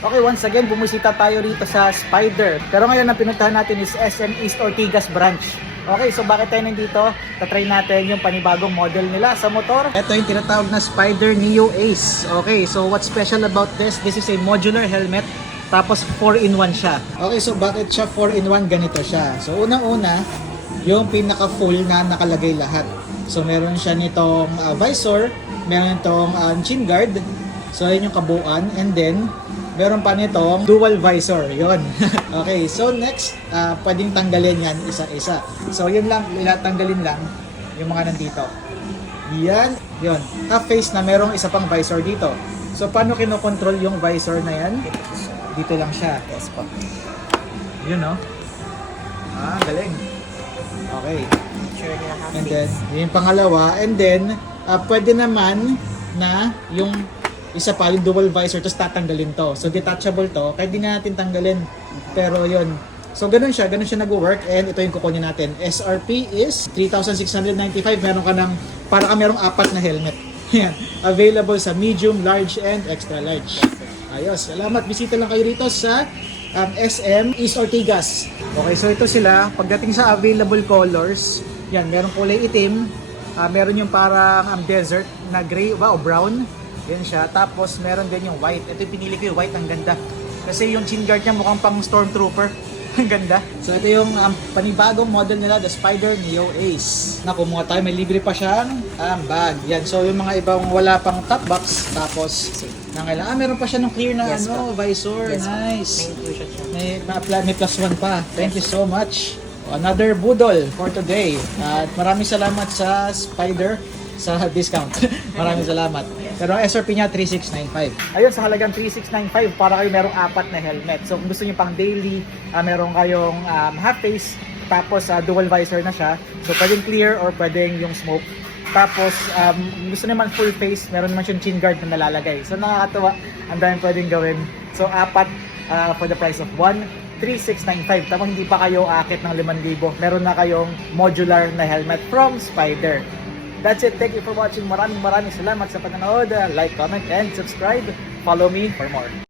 Okay, once again, bumisita tayo rito sa Spider. Pero ngayon ang pinuntahan natin is SM East Ortigas branch. Okay, so bakit tayo nandito? Tatry natin yung panibagong model nila sa motor. Ito yung tinatawag na Spider Neo Ace. Okay, so what's special about this? This is a modular helmet. Tapos 4-in-1 siya. Okay, so bakit siya 4-in-1? Ganito siya. So unang-una, yung pinaka-full na nakalagay lahat. So meron siya nitong visor, meron itong chin guard. So yun yung kabuuan. And then, meron pa nitong dual visor. Yun. Okay, so next, pwedeng tanggalin yan isa-isa. So yun lang, tanggalin lang yung mga nandito. Yan. Yun. Half face na merong isa pang visor dito. So paano kinokontrol yung visor na yan? Dito lang siya. Yes po. Yun, no? Galing. Okay. Sure na half And face. then, yung pangalawa. And then, pwede naman na yung isa pa, yung dual visor, tapos tatanggalin to. So, detachable to. Kahit di na natin tanggalin. Pero, yun. So, ganun siya nag-work. And ito yung kukunin natin. SRP is 3,695. Meron ka ng, para ka merong 4 na helmet. Yan. Available sa medium, large, and extra large. Ayos. Salamat. Bisita lang kayo rito sa SM East Ortigas. Okay, so ito sila. Pagdating sa available colors, yan, merong kulay itim. Meron yung parang desert na gray o brown. Yan siya. Tapos meron din yung white. Ito yung pinili ko yung white. Ang ganda. Kasi yung chin guard niya mukhang pang stormtrooper. Ang ganda. So ito yung panibagong model nila, the Spider Neo Ace. Na kumuha tayo, may libre pa siyang bag. Yan. So yung mga ibang wala pang top box. Tapos meron pa siya ng clear na Yes, visor. Yes, Nice. may inclusion siya. May plus 1 pa. Thank you so much. Another budol for today. At maraming salamat sa Spider sa discount. Maraming salamat. Pero ang SRP niya 3,695. Ayun, sa halagang 3,695 para kayo merong 4 na helmet. So kung gusto niyo pang daily, meron kayong half face, tapos dual visor na siya. So pwedeng clear or pwedeng yung smoke. Tapos gusto naman full face, meron naman siyang chin guard na nalalagay. So nakakatawa, ang daming pwedeng gawin. So 4 for the price of 3,695. Tapos hindi pa kayo aakit ng 5,000. Meron na kayong modular na helmet from Spider. That's it. Thank you for watching. Maraming salamat sa panonood. Like, comment, and subscribe. Follow me for more.